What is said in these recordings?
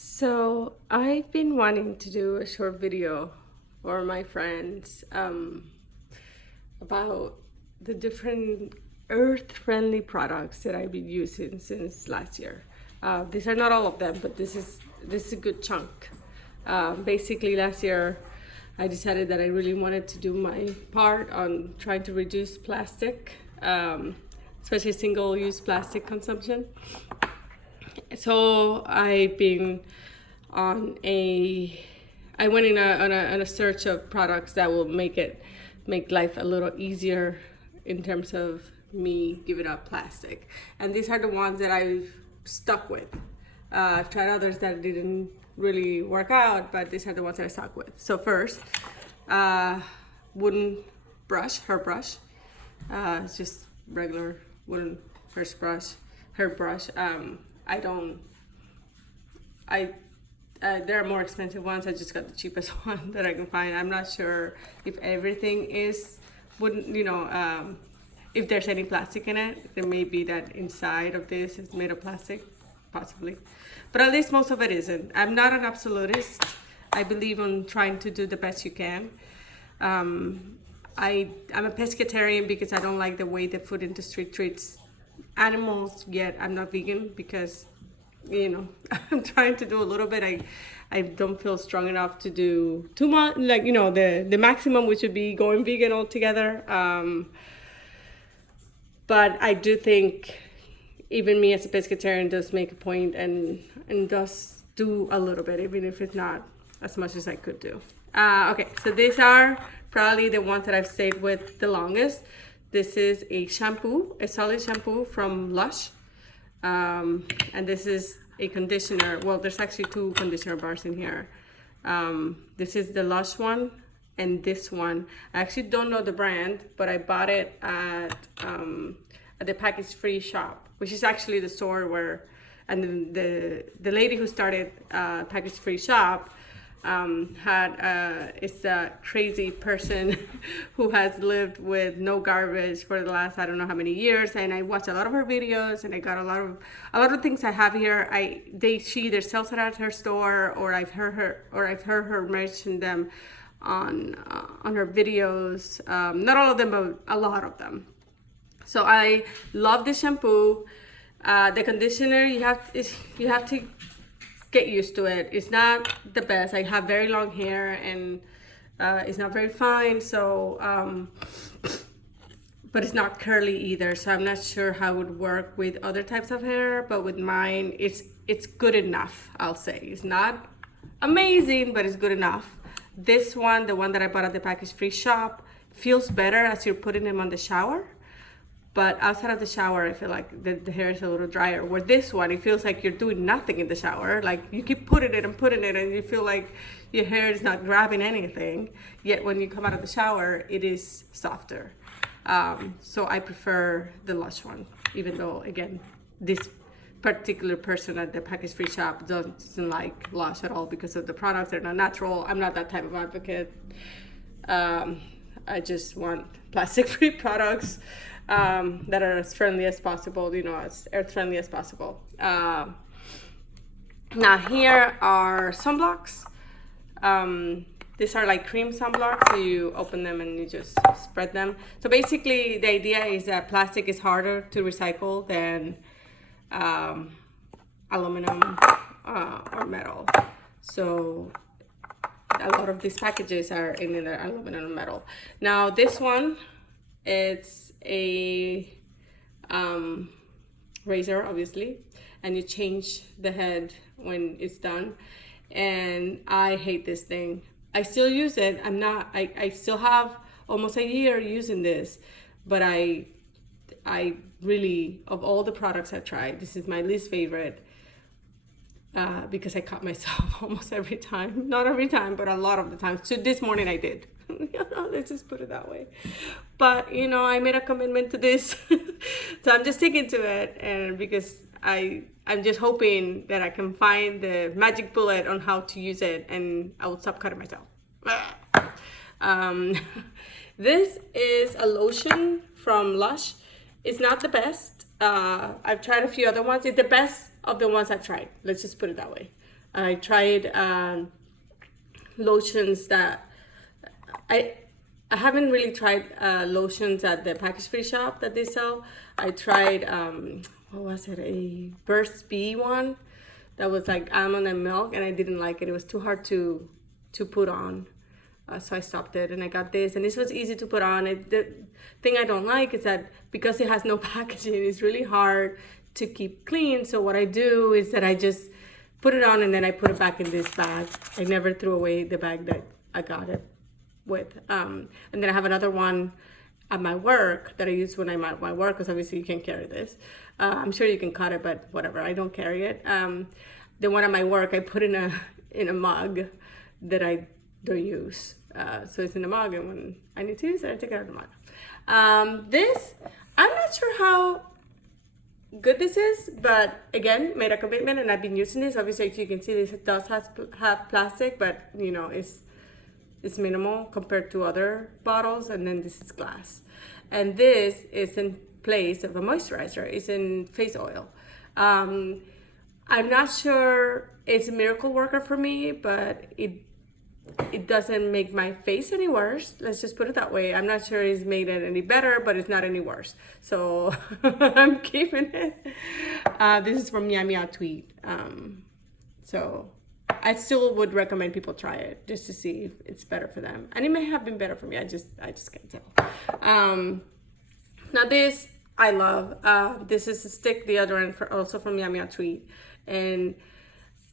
So I've been wanting to do a short video for my friends about the different earth-friendly products that I've been using since last year. These are not all of them, but this is a good chunk. Basically, last year I decided that I really wanted to do my part on trying to reduce plastic, especially single-use plastic consumption. So I've been on a I went on a search of products that will make life a little easier in terms of me giving up plastic, and these are the ones that I've stuck with. I've tried others that didn't really work out, but these are the ones that I stuck with. So first, wooden brush, herb brush. It's just regular wooden herb brush. There are more expensive ones. I just got the cheapest one that I can find. I'm not sure if everything is wouldn't if there's any plastic in it. There may be that inside of this is made of plastic, possibly, but at least most of it isn't. I'm not an absolutist. I believe in trying to do the best you can. I'm a pescatarian because I don't like the way the food industry treats animals, yet I'm not vegan because I'm trying to do a little bit. I don't feel strong enough to do too much, like the maximum, which would be going vegan altogether. But I do think even me as a pescatarian does make a point and does do a little bit, even if it's not as much as I could do. Okay, so these are probably the ones that I've stayed with the longest. This is a shampoo, a solid shampoo from Lush. And this is a conditioner. Well, there's actually two conditioner bars in here. This is the Lush one and this one. I actually don't know the brand, but I bought it at the Package Free shop, which is actually the store where, and the lady who started Package Free shop is a crazy person who has lived with no garbage for the last I don't know how many years, and I watched a lot of her videos, and I got a lot of things I have here. She either sells it at her store, or I've heard her mention them on her videos. Not all of them, but a lot of them. So I love this shampoo. The conditioner, you have to get used to it. It's not the best. I have very long hair and it's not very fine, so but it's not curly either, so I'm not sure how it would work with other types of hair, but with mine it's good enough. I'll say it's not amazing, but it's good enough. This one, the one that I bought at the Package Free shop, feels better as you're putting them on the shower. But outside of the shower, I feel like the hair is a little drier. Where this one, it feels like you're doing nothing in the shower. Like you keep putting it, and you feel like your hair is not grabbing anything. Yet when you come out of the shower, it is softer. So I prefer the Lush one, even though, again, this particular person at the Package Free shop doesn't like Lush at all because of the products. They're not natural. I'm not that type of advocate. I just want plastic-free products that are as friendly as possible, as earth-friendly as possible. Now here are sunblocks. These are like cream sunblocks, so you open them and you just spread them. So basically the idea is that plastic is harder to recycle than aluminum or metal. So a lot of these packages are in either aluminum or metal. Now this one, it's a razor, obviously, and you change the head when it's done. And I hate this thing. I still use it. I still have almost a year using this, but I really, of all the products I've tried, this is my least favorite. Because I cut myself almost every time. Not every time, but a lot of the times. So this morning I did. Let's just put it that way. But I made a commitment to this. So I'm just sticking to it, and because I'm just hoping that I can find the magic bullet on how to use it, and I will stop cutting myself. This is a lotion from Lush. It's not the best. I've tried a few other ones. It's the best of the ones I've tried. Let's just put it that way. I tried lotions that I haven't really tried lotions at the package free shop that they sell. I tried what was it, a Burt's Bee one that was like almond and milk, and I didn't like it. It was too hard to put on. So I stopped it, and I got this, and this was easy to put on. The thing I don't like is that because it has no packaging, it's really hard to keep clean. So what I do is that I just put it on and then I put it back in this bag. I never threw away the bag that I got it with. And then I have another one at my work that I use when I'm at my work, because obviously you can't carry this. I'm sure you can cut it, but whatever, I don't carry it. The one at my work, I put in a mug that I don't use. So it's in a mug, and when I need to use it, I take it out of the mug. This, I'm not sure how good this is, but again, made a commitment, and I've been using this. Obviously, you can see this does have plastic, but you know, it's minimal compared to other bottles, and then this is glass. And this is in place of a moisturizer. It's in face oil. I'm not sure it's a miracle worker for me, but it doesn't make my face any worse. Let's just put it that way. I'm not sure it's made it any better, but it's not any worse. So I'm keeping it. This is from Meow Meow Tweet. So I still would recommend people try it just to see if it's better for them. And it may have been better for me. I just can't tell. Now this I love. This is a stick deodorant also from Meow Meow Tweet. And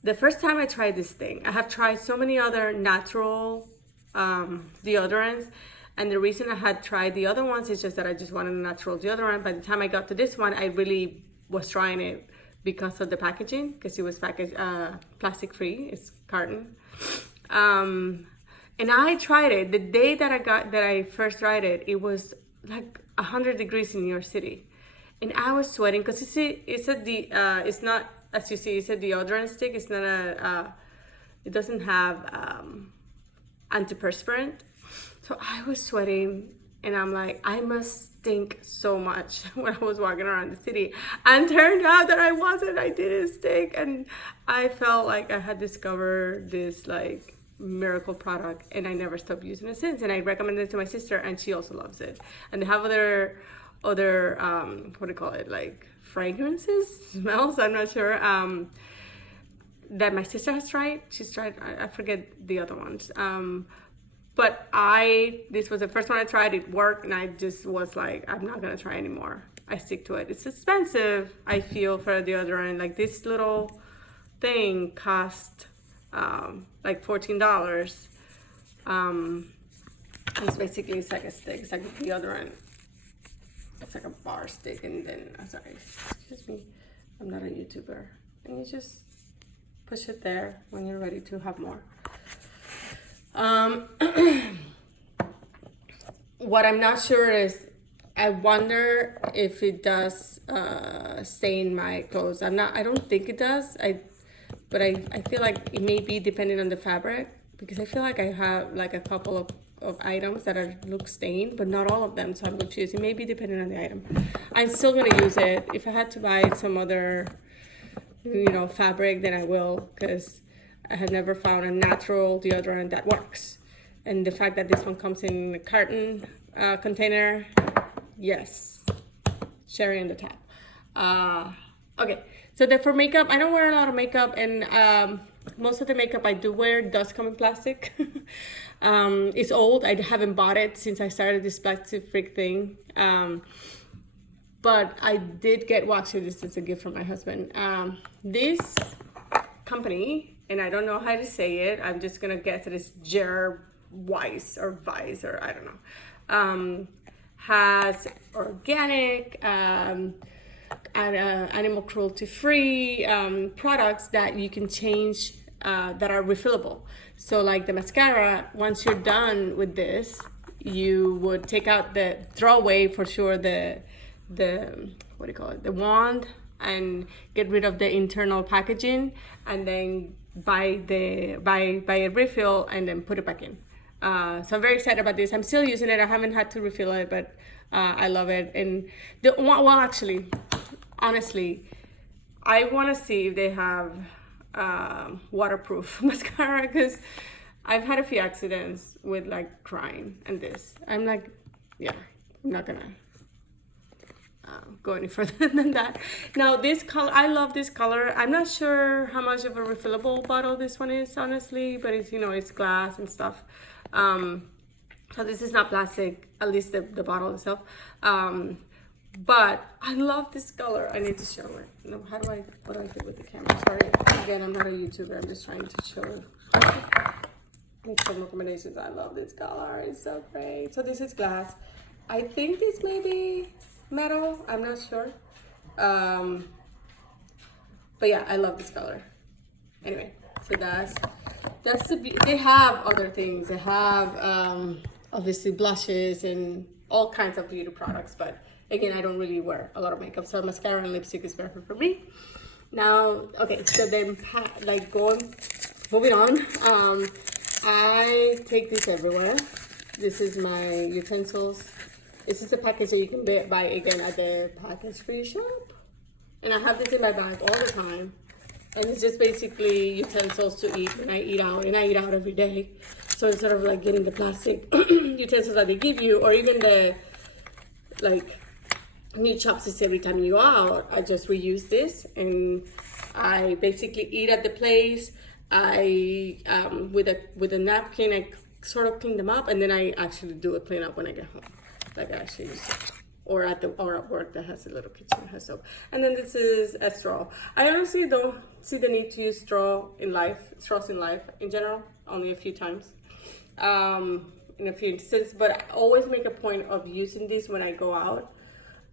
the first time I tried this thing, I have tried so many other natural deodorants, and the reason I had tried the other ones is just that I just wanted a natural deodorant. By the time I got to this one, I really was trying it because of the packaging, because it was packaged plastic free, it's carton. And I tried it the day that I first tried it. It was like 100 degrees in New York City, and I was sweating because it's not. As you see, it's a deodorant stick. It's not it doesn't have antiperspirant. So I was sweating, and I'm like, I must stink so much when I was walking around the city. And turned out that I wasn't. I didn't stink, and I felt like I had discovered this like miracle product, and I never stopped using it since. And I recommended it to my sister, and she also loves it. And they have other what do you call it, like fragrances, smells, I'm not sure, that my sister has tried. She's tried, I forget the other ones, but this was the first one I tried. It worked, and I just was like, I'm not gonna try anymore. I stick to it. It's expensive, I feel, for a deodorant. Like this little thing cost like $14. It's basically, it's like a stick, it's like a deodorant. It's like a bar stick, and then, sorry, excuse me, I'm not a YouTuber. And you just push it there when you're ready to have more. What I'm not sure is, I wonder if it does stain my clothes. I don't think it does. But I feel like it may be depending on the fabric, because I feel like I have like a couple of items that look stained, but not all of them, so I'm confused. It may be depending on the item. I'm still gonna use it. If I had to buy some other, fabric, then I will, because I have never found a natural deodorant that works. And the fact that this one comes in a carton container, yes, cherry on the top. Okay, so then for makeup, I don't wear a lot of makeup, and most of the makeup I do wear does come in plastic. It's old. I haven't bought it since I started this plastic freak thing. But I did get, well, actually this is a gift from my husband. This company, and I don't know how to say it, I'm just gonna guess it is Weiss or Vice, or I don't know, has organic, animal cruelty free products that you can change, that are refillable. So like the mascara, once you're done with this, you would take out throw away for sure the what do you call it, the wand, and get rid of the internal packaging, and then buy a refill and then put it back in. So I'm very excited about this. I'm still using it. I haven't had to refill it, but I love it. And actually, honestly, I want to see if they have waterproof mascara, because I've had a few accidents with like crying and this. I'm like, yeah, I'm not gonna go any further than that. Now this color, I love this color. I'm not sure how much of a refillable bottle this one is, honestly, but it's, you know, it's glass and stuff. So this is not plastic, at least the bottle itself. But I love this color. I need to show it. No, how do I, what do I do with the camera? Sorry, again, I'm not a YouTuber. I'm just trying to show it. Make some recommendations. I love this color. It's so great. So this is glass. I think this may be metal. I'm not sure. But yeah, I love this color. Anyway, so that's they have other things. They have obviously blushes and all kinds of beauty products, but again, I don't really wear a lot of makeup, so mascara and lipstick is perfect for me. Now, okay, so then like moving on. I take this everywhere. This is my utensils. This is a package that you can buy again at the package free shop. And I have this in my bag all the time. And it's just basically utensils to eat when I eat out. And I eat out every day. So instead of like getting the plastic utensils that they give you, or even the like need chopsticks every time you go out, I just reuse this. And I basically eat at the place. I with a napkin, I sort of clean them up, and then I actually do a clean up when I get home, like I actually use it. Or at work that has a little kitchen that has soap. And then this is a straw. I honestly don't see the need to use straws in life in general, only a few times, in a few instances. But I always make a point of using these when I go out,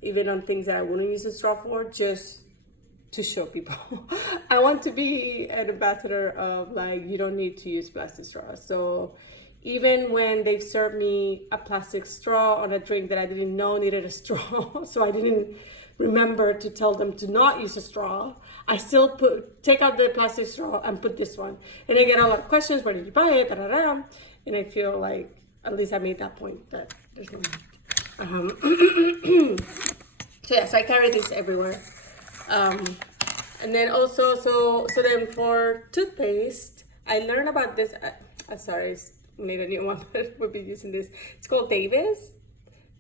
even on things that I wouldn't use a straw for, just to show people. I want to be an ambassador of like, you don't need to use plastic straws. So even when they've served me a plastic straw on a drink that I didn't know needed a straw, so I didn't remember to tell them to not use a straw, I still take out the plastic straw and put this one. And I get a lot of questions, where did you buy it? Da, da, da. And I feel like at least I made that point that there's no need. So yeah, so I carry this everywhere. And then also, so then for toothpaste, I learned about this. Sorry, I made a new one, but we'll be using this. It's called Davis,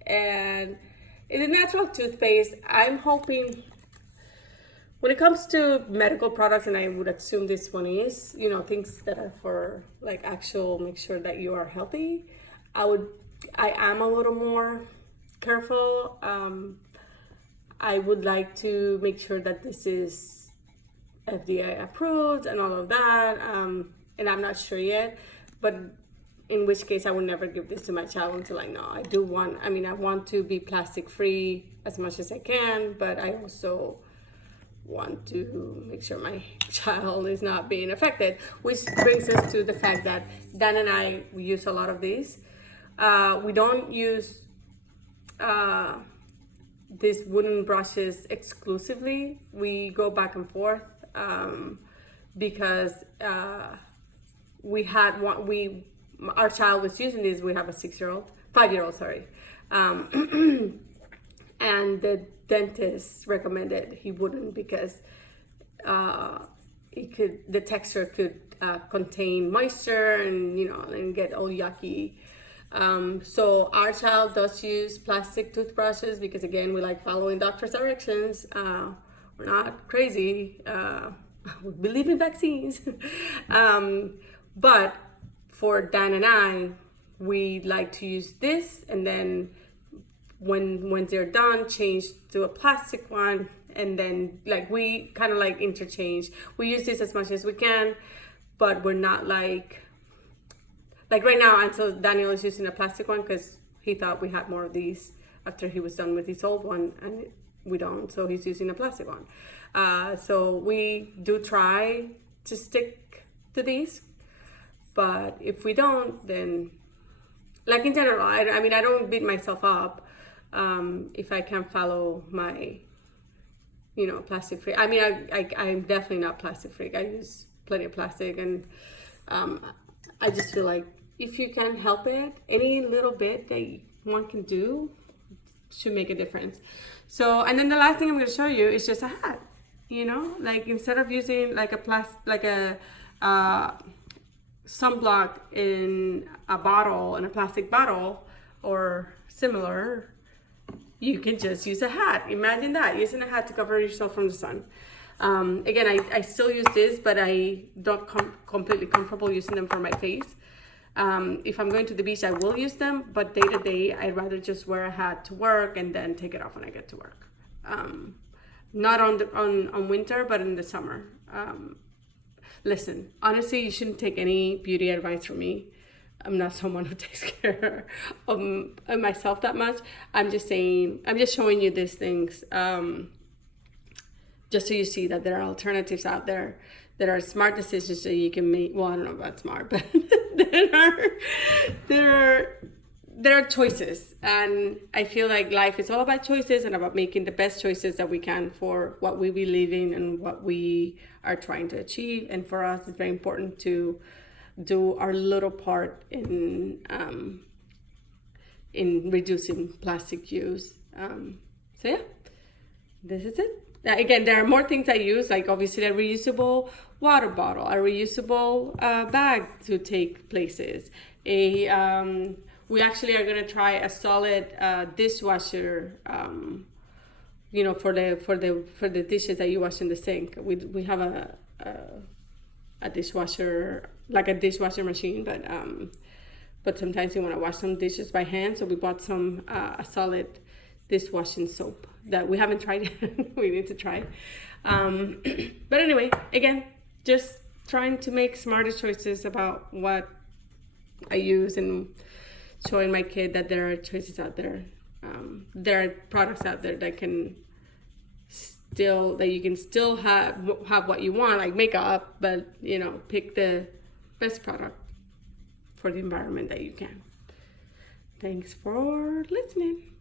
and it's a natural toothpaste. I'm hoping when it comes to medical products, and I would assume this one is, you know, things that are for like actual make sure that you are healthy. I am a little more careful. I would like to make sure that this is FDA approved and all of that. And I'm not sure yet, but in which case I will never give this to my child until I know. I want to be plastic free as much as I can, but I also want to make sure my child is not being affected, which brings us to the fact that Dan and I, we use a lot of these. We don't use these wooden brushes exclusively. We go back and forth because our child was using these. We have a 5-year-old, sorry. And the dentist recommended he wouldn't because the texture could contain moisture and get all yucky. So our child does use plastic toothbrushes because, again, we like following doctor's directions. We're not crazy. We believe in vaccines. But for Dan and I, we like to use this, and then when they're done, change to a plastic one, and then we kind of interchange. We use this as much as we can, but we're not like right now, until Daniel is using a plastic one because he thought we had more of these after he was done with his old one, and we don't, so he's using a plastic one. So we do try to stick to these, but if we don't, then in general, I don't beat myself up if I can't follow my plastic free. I'm definitely not plastic free. I use plenty of plastic, and I just feel like if you can help it, any little bit that one can do should make a difference. So, and then the last thing I'm going to show you is just a hat. you know, like instead of using like a sunblock in a bottle, in a plastic bottle or similar, you can just use a hat. Imagine that, using a hat to cover yourself from the sun. Again, I still use this, but I don't completely comfortable using them for my face. If I'm going to the beach, I will use them, but day to day, I'd rather just wear a hat to work and then take it off when I get to work. Not on winter, but in the summer. Listen, honestly, you shouldn't take any beauty advice from me. I'm not someone who takes care of myself that much. I'm just showing you these things, just so you see that there are alternatives out there. There are smart decisions that you can make. Well, I don't know about smart, but there are choices. And I feel like life is all about choices and about making the best choices that we can for what we believe in and what we are trying to achieve. And for us, it's very important to do our little part in reducing plastic use. So yeah, this is it. Again, there are more things I use, like obviously a reusable water bottle, a reusable bag to take places. We actually are gonna try a solid dishwasher. You know, for the dishes that you wash in the sink. We have a dishwasher, like a dishwasher machine, but sometimes you want to wash some dishes by hand, so we bought some a solid dishwashing soap that we haven't tried yet. We need to try. But anyway, again, just trying to make smarter choices about what I use and showing my kid that there are choices out there. There are products out there that you can still have what you want, like makeup, but you know, pick the best product for the environment that you can. Thanks for listening.